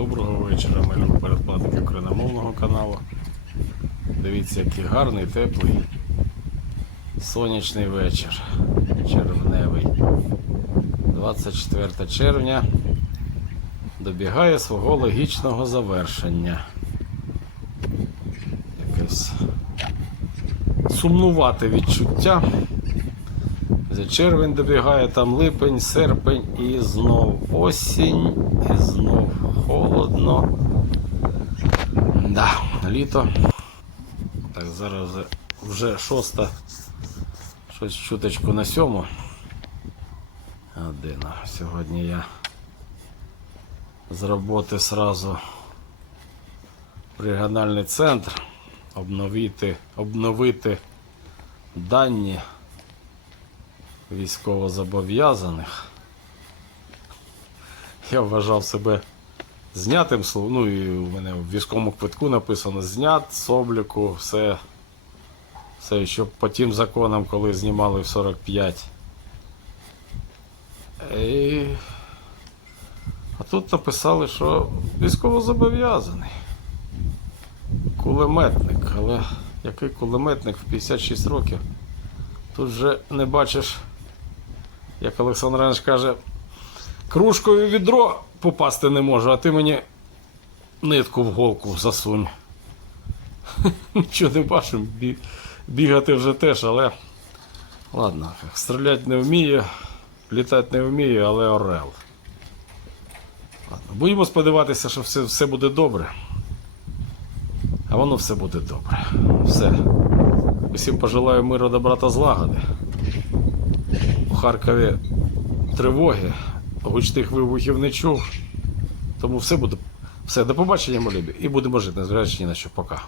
Доброго вечора, ми любі передплатники україномовного каналу. Дивіться, який гарний, теплий, сонячний вечір. Червневий. 24 червня добігає свого логічного завершення. Якесь сумнувате відчуття. Червень добігає там липень, серпень і знов осінь, і знов холодно. Да, літо. Так, зараз вже шоста. Щось чуточку на сьому. Година. Сьогодні я з роботи сразу в регіональний центр обновити, обновити дані військовозобов'язаних. Я вважав себе знятим Ну і у мене в військовому квитку написано знят з обліку, все, все, що по тим законам, коли знімали в 45. І... А тут написали, що військовозобов'язаний. Кулеметник, але який кулеметник в 56 років? Тут вже не бачиш, як Олександр Іванович каже, кружкою відро попасти не можу, а ти мені нитку в голку засунь. Нічого не бачу, бі- бігати вже теж, але ладно, стріляти не вмію, літати не вмію, але орел. Ладно, будемо сподіватися, що все, все буде добре. А воно все буде добре. Все. Усім пожелаю миру, добра та злагоди. Харкові тривоги, гучних вибухів не чув. Тому все буде. Все, до побачення, мої. І будемо жити, незважаючи ні на що. Пока.